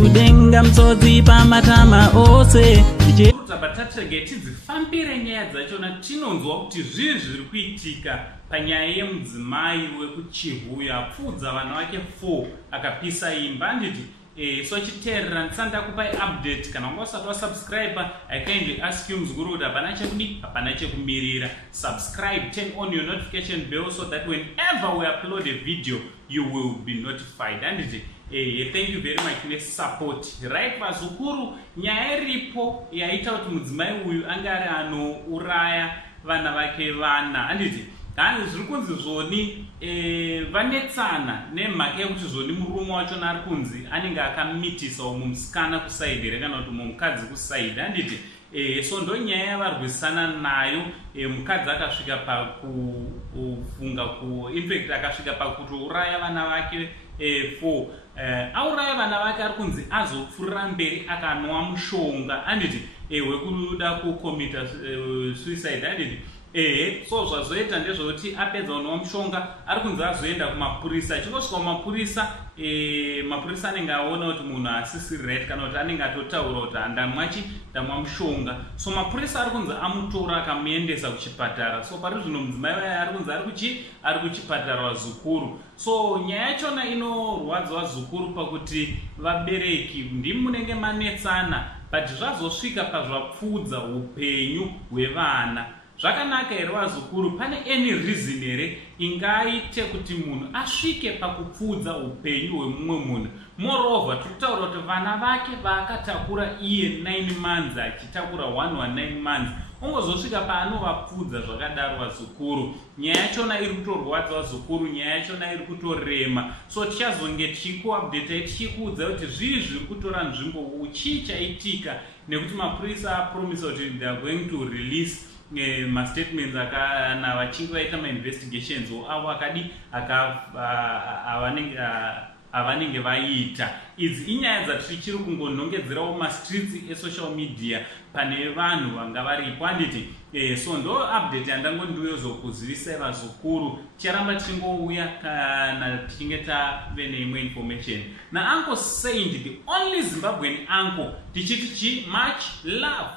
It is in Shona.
kudenga msodzi pamatama ose tabatatege tidzifambire nyaya dzachona tinonzwa kuti zvii zviri kuitika panyaya yemudzimai wekuchihuyu apfudza vana vake 4 akapisa imba. Handiti so achiteerera ndisanda kupai update kana unga usati wasubscribe. I kindly ask you mzukuru kuti hapana chekudi hapana chekumirira. Subscribe, turn on your notification bell so that whenever we upload a video you will be notified. Handiti thank you very much nesupport. Right vazukuru, nyaya iripo yaita kuti mudzimai uyu anga ari anouraya vana vake vana. Handiti zviri kunzi zvoni vanetsana nemhaka yekuti zvoni murume wachona ari kunzi anenge akamitisa umwe musikana kusaidhi kana kuti umwe mukadzi kusaidhi. Handiti so ndo nyaya yavarwisana nayo. Mukadzi akasvika pakufunga infact akasvika pakutouraya vana vake 4. Auraya vana vake ari kunzi azopfurira mberi akanwa mushonga. Handiti wekuda kukomita suicide. Handiti so zvazoita ndezvekuti apedza unwa mushonga ari kunzi azoenda kumapurisa. Achinosvika kumapurisa mapurisa anenge aona kuti munhu asisi right kana kuti anenge atotaura kuti ndamwa mushonga. So mapurisa ari kunzi amutora akamuendesa kuchipatara. So pari zvino mudzimai waya ari kunzi ari kuchipatara wazukuru. So nyaya yachona inorwadza wazukuru pakuti vabereki ndimi munenge manetsana but zvazosvika pazvapfudza upenyu hwevana. Zvakanaka here vazukuru, pane any reason here ingaite kuti munhu asvike pakupfudza upenyu hwemumwe munhu? Moreover, tikutaura kuti vana vake vaakatakura iye 9 months achitakura 9 months ongozosvika paanovapfudza zvakadaro vazukuru. Nyaya yachona iri kutorwadza vazukuru, nyaya yachona iri kutorema. So tichazonge tichikuupdate tichikuudza kuti zvii zviri kutora nzvimbo, chii chaitika, nekuti mapurisa apromisa kuti they are going to release mastatements akana vachinge vaita mainvestigations avo akadi avanenge vaita. Idzi inyaya dzatichiri kungonhongedzerawo mastreets esocial media pane vanhu vanga varipo. Handiti so ndo update yandangondiyozokuzivisai vazukuru. Ticharamba tichingouya kana tichinge tave neimwe information nauncle Saint, the only Zimbabwean uncle. Tichiti much love.